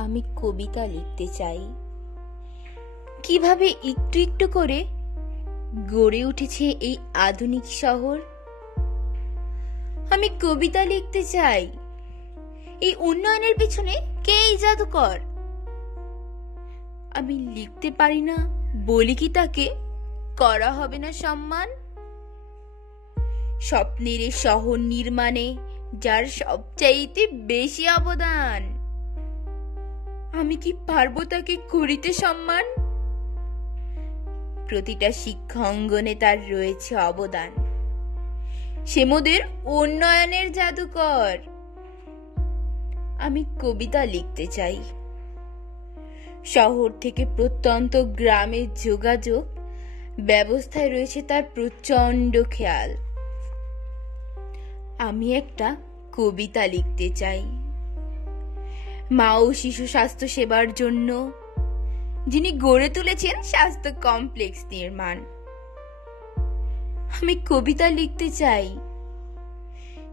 আমি কবিতা লিখতে চাই। কিভাবে একটু একটু করে গড়ে উঠেছে এই আধুনিক শহর। আমি কবিতা লিখতে চাই। এই উন্নয়নের পিছনে কে এই জাদুকর? আমি লিখতে পারি না বলি কি তাকে করা হবে না সম্মান? স্বপ্নের এই শহর নির্মাণে যার সবচাইতে বেশি অবদান, আমি কি পারবো তাকে করিতে সম্মান? প্রতিটা শিক্ষা অঙ্গনে তার রয়েছে অবদান, সে মোদের উন্নয়নের জাদুকর। আমি কবিতা লিখতে চাই। শহর থেকে প্রত্যন্ত গ্রামের যোগাযোগ ব্যবস্থায় রয়েছে তার প্রচন্ড খেয়াল। আমি একটা কবিতা লিখতে চাই মা ও শিশু স্বাস্থ্য সেবার জন্য, যিনি গড়ে তুলেছেন স্বাস্থ্য কমপ্লেক্স নির্মাণ। আমি কবিতা লিখতে চাই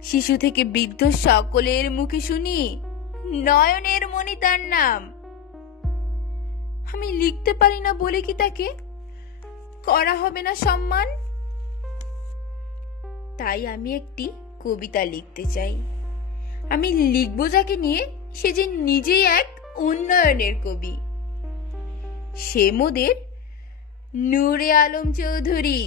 শিশু থেকে বৃদ্ধ সকলের মুখে শুনি নয়নের মণি তার নাম। আমি লিখতে পারি না বলে কি তাকে করা হবে না সম্মান? তাই আমি একটি কবিতা লিখতে চাই। আমি লিখবো যাকে নিয়ে সে যে নিজেই এক উন্নয়নের কবি। সে মোদের নূরে আলম চৌধুরী।